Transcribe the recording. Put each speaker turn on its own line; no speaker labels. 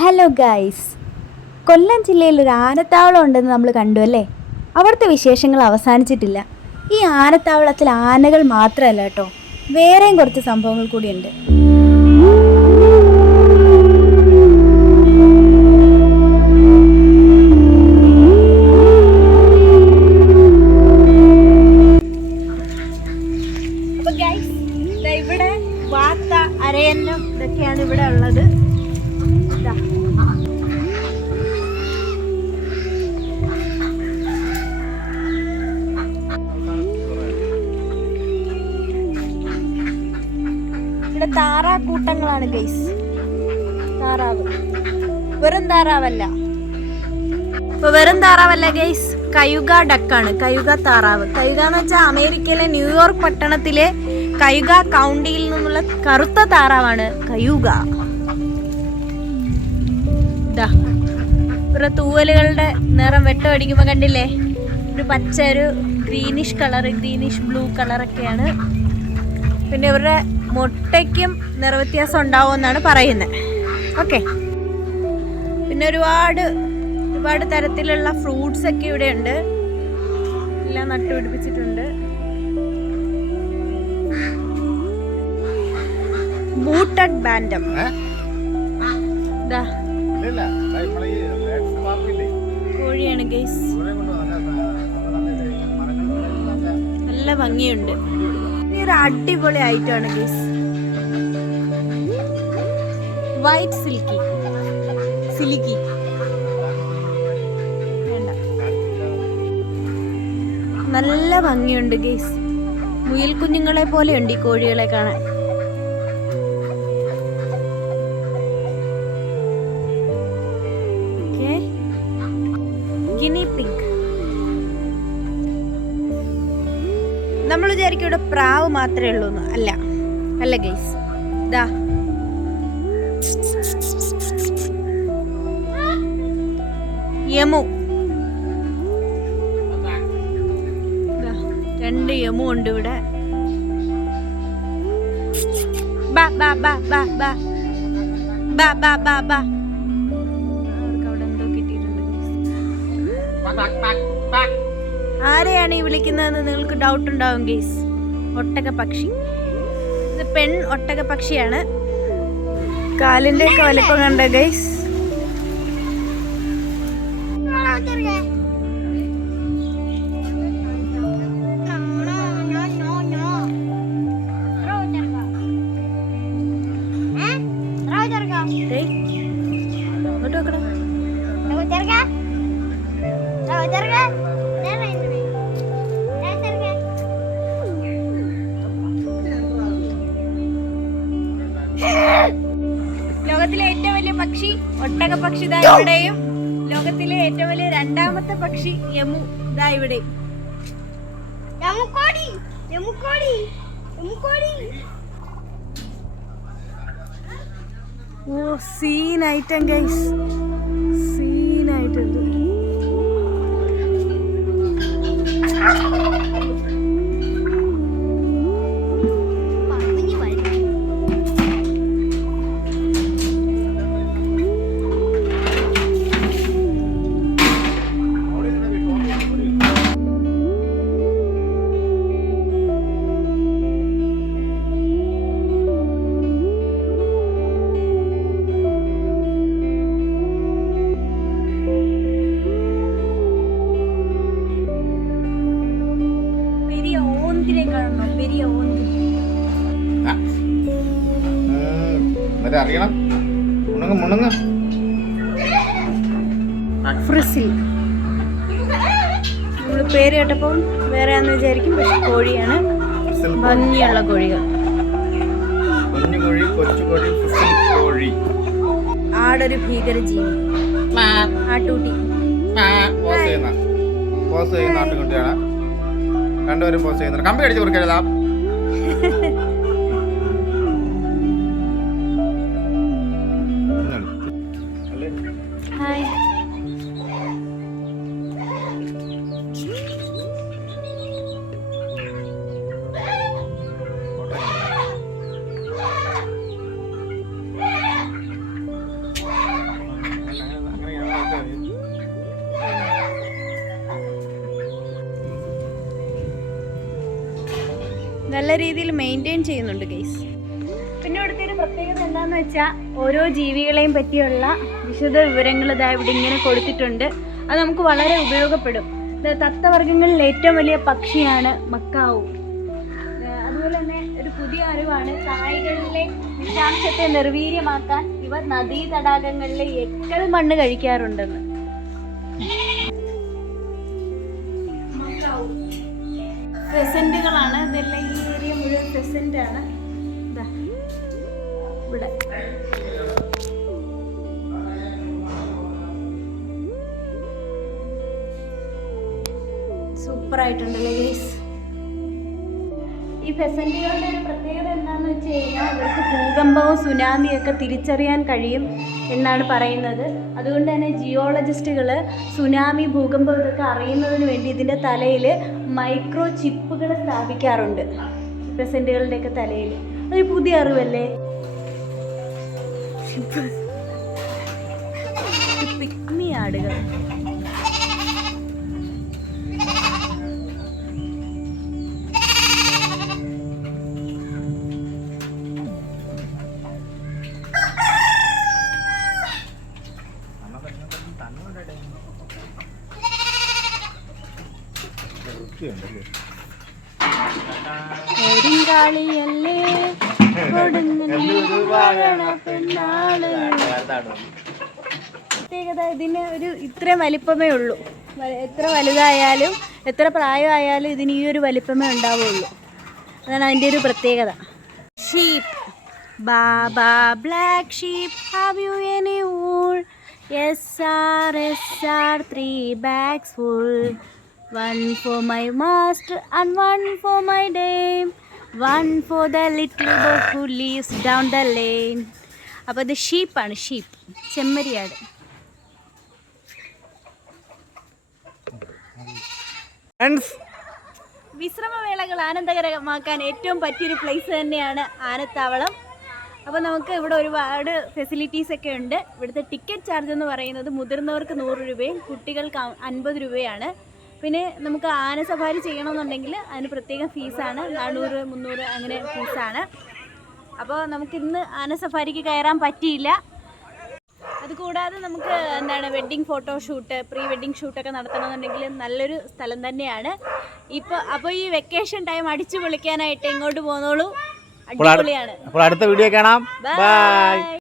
Hello guys കൊല്ലം ജില്ലയിൽ ഒരു ആനത്താവളം ഉണ്ടെന്ന് നമ്മൾ കണ്ടു അല്ലേ? അവിടുത്തെ വിശേഷങ്ങൾ അവസാനിച്ചിട്ടില്ല. ഈ ആനത്താവളത്തിൽ ആനകൾ മാത്രമല്ല കേട്ടോ. വേറെയും കുറച്ച് സംഭവങ്ങൾ കൂടിയുണ്ട്. താറാക്കൂട്ടങ്ങളാണ് ഗൈസ് താറാവ്. വെറും താറാവല്ല. ഇപ്പൊ വെറും താറാവല്ല ഗൈസ് കയുക ഡക്കാണ്. കയുക താറാവ്. കയുക എന്ന് വെച്ചാൽ അമേരിക്കയിലെ ന്യൂയോർക്ക് പട്ടണത്തിലെ കയുക കൗണ്ടിയിൽ നിന്നുള്ള കറുത്ത താറാവാണ് കയുക. ഇവരുടെ തൂവലുകളുടെ നിറം വെട്ടമടിക്കുമ്പോ കണ്ടില്ലേ? ഒരു പച്ച ഒരു ഗ്രീനിഷ് കളർ ഗ്രീനിഷ് ബ്ലൂ കളറൊക്കെയാണ് പിന്നെ ഇവരുടെ മുട്ടയ്ക്കും നിറവ്യത്യാസം ഉണ്ടാവും എന്നാണ് പറയുന്നത്. ഓക്കെ പിന്നെ ഒരുപാട് ഒരുപാട് തരത്തിലുള്ള ഫ്രൂട്ട്സ് ഒക്കെ ഇവിടെ ഉണ്ട്. എല്ലാം നട്ടുപിടിപ്പിച്ചിട്ടുണ്ട്. ബൂട്ടഡ് ബാൻഡം കോഴിയാണ് ഗൈസ് നല്ല ഭംഗിയുണ്ട്. ഒരു അടിപൊളി ആയിട്ടാണ് ഗീസ് വൈറ്റ് സിൽക്കി സിലിക്കി നല്ല ഭംഗിയുണ്ട് ഗീസ് മുയൽ കുഞ്ഞുങ്ങളെ പോലെയുണ്ട് ഈ കോഴികളെ കാണാൻ. ഗിനി പിങ്ക് നമ്മൾ വിചാരിക്കും ഇവിടെ പ്രാവ് മാത്രമേ ഉള്ളൂ എന്ന്. അല്ല. അല്ല ഗൈസ് ഇതാ യമു. രണ്ട് യമു ഉണ്ട് ഇവിടെ. ബാ ബാ ബാ ബാ ബാ. ബാ ബാ ബാ ബാ. അവർക്ക് അവിടെ എന്തോ കിട്ടിയിട്ടുണ്ട്. ആരെയാണ് ഈ വിളിക്കുന്നതെന്ന് നിങ്ങൾക്ക് ഡൗട്ട് ഉണ്ടാവും ഗേസ് ഒട്ടക പക്ഷി ഇത് പെൺ ഒട്ടക പക്ഷിയാണ് കാലിന്റെ ഒക്കെ വലിപ്പം കണ്ട ഗൈസ് അങ്ങോട്ട് നോക്കണം ലോകത്തിലെ ഏറ്റവും വലിയ പക്ഷി ഒട്ടക പക്ഷി ഇതാ ഇവിടെയും. ലോകത്തിലെ ഏറ്റവും വലിയ രണ്ടാമത്തെ പക്ഷി യമു ഇതാ ഇവിടെയും.
യമുക്കോടി യമുക്കോടി യമുക്കോടി.
ഓ scene item guys scene Thank
you. അറിയണം. മുണുങ്ങ് മുണുങ്ങ്.
ഫ്രിസിൽ. നമ്മൾ പേര് കേട്ടപ്പോൾ വേറെ ആണെന്ന് വിചാരിക്കും പക്ഷെ കോഴിയാണ്. ഭംഗിയുള്ള കോഴികൾ.
കുഞ്ഞു കോഴി കൊച്ചു കോഴി ഫിസിൽ കോഴി.
ആടൊരു ഭീകര ജീവി. ആട്ടൂട്ടി.
പോസ് ചെയ്യുന്ന. പോസ് ചെയ്യുന്ന ആട്ടുകുട്ടിയാണ്. രണ്ടുപേരും പോസ് ചെയ്യുന്നുണ്ട്. കമ്പി അടിച്ച് കൊടുക്കരുതാ
നല്ല രീതിയിൽ മെയിന്റെയിൻ ചെയ്യുന്നുണ്ട് ഗൈസ് പിന്നെ ഇവിടുത്തെ ഒരു പ്രത്യേകത എന്താണെന്ന് വെച്ചാൽ ഓരോ ജീവികളെയും പറ്റിയുള്ള വിശദ വിവരങ്ങൾ ഇതാ ഇവിടെ ഇങ്ങനെ കൊടുത്തിട്ടുണ്ട്. അത് നമുക്ക് വളരെ ഉപയോഗപ്പെടും. തത്തവർഗങ്ങളിൽ ഏറ്റവും വലിയ പക്ഷിയാണ് മക്കാവു. അതുപോലെ തന്നെ ഒരു പുതിയ അറിവാണ് കായ്കളിലെ വിഷാംശത്തെ നിർവീര്യമാക്കാൻ ഇവർ നദീ തടാകങ്ങളിലെ എക്കൽ മണ്ണ് കഴിക്കാറുണ്ടെന്ന്. പ്രസന്റുകളാണ് ഇതെല്ലാം ഫെസന്റ് ആണ്. ഇതാ ഇവിടെ. സൂപ്പർ ആയിട്ടുണ്ടല്ലേ ഗേസ്? ഈ ഫെസന്റുകളുടെ ഒരു പ്രത്യേകത എന്താണെന്ന് വെച്ച് കഴിഞ്ഞാൽ ഇവർക്ക് ഭൂകമ്പവും സുനാമിയും ഒക്കെ തിരിച്ചറിയാൻ കഴിയും എന്നാണ് പറയുന്നത്. അതുകൊണ്ട് തന്നെ ജിയോളജിസ്റ്റുകൾ സുനാമി ഭൂകമ്പം ഇതൊക്കെ അറിയുന്നതിന് വേണ്ടി ഇതിന്റെ തലയിൽ മൈക്രോ ചിപ്പുകൾ സ്ഥാപിക്കാറുണ്ട്. ഫെസന്റുകളുടെയൊക്കെ തലയിൽ. ഒരു പുതിയ അറിവല്ലേ? പിക്മി ആടുകൾ. Yeah, കൊടുങ്ങല്ലൂർ പ്രത്യേകത ഇതിന് ഒരു ഇത്രയും വലിപ്പമേ ഉള്ളൂ. എത്ര വലുതായാലും എത്ര പ്രായമായാലും ഇതിന് ഈ ഒരു വലിപ്പമേ ഉണ്ടാവുള്ളൂ. അതാണ് അതിന്റെ ഒരു പ്രത്യേകത. Sheep baa black sheep have you any wool yes sir yes sir three bags full one for my master and one for my dame one for the little boat who lives down the lane അപ്പോൾ ഇത് ഷീപ്പാണ് sheep ചെമ്മരിയാട്. വിശ്രമവേളകൾ ആനന്ദകരമാക്കാൻ ഏറ്റവും പറ്റിയൊരു place തന്നെയാണ് ആനത്താവളം. അപ്പോൾ നമുക്ക് ഇവിടെ ഒരുപാട് facilities ഒക്കെ ഉണ്ട്. ഇവിടുത്തെ ടിക്കറ്റ് ചാർജ് എന്ന് പറയുന്നത് മുതിർന്നവർക്ക് നൂറ് രൂപയും കുട്ടികൾക്ക് അൻപത് രൂപയാണ്. പിന്നെ നമുക്ക് ആന സഫാരി ചെയ്യണമെന്നുണ്ടെങ്കിൽ അതിന് പ്രത്യേക ഫീസാണ്. നാനൂറ് മുന്നൂറ് അങ്ങനെ ഫീസാണ്. അപ്പോൾ നമുക്കിന്ന് ആന സഫാരിക്ക് കയറാൻ പറ്റിയില്ല. അതുകൂടാതെ നമുക്ക് എന്താണ് വെഡ്ഡിങ് ഫോട്ടോഷൂട്ട് പ്രീ വെഡ്ഡിങ് ഷൂട്ടൊക്കെ നടത്തണമെന്നുണ്ടെങ്കിൽ നല്ലൊരു സ്ഥലം തന്നെയാണ്. ഇപ്പോൾ അപ്പോൾ ഈ വെക്കേഷൻ ടൈം അടിച്ചു പൊളിക്കാനായിട്ട് ഇങ്ങോട്ട് പോന്നോളൂ. അടിപൊളിയാണ്.
അപ്പോൾ അടുത്ത വീഡിയോ കാണാം. ബൈ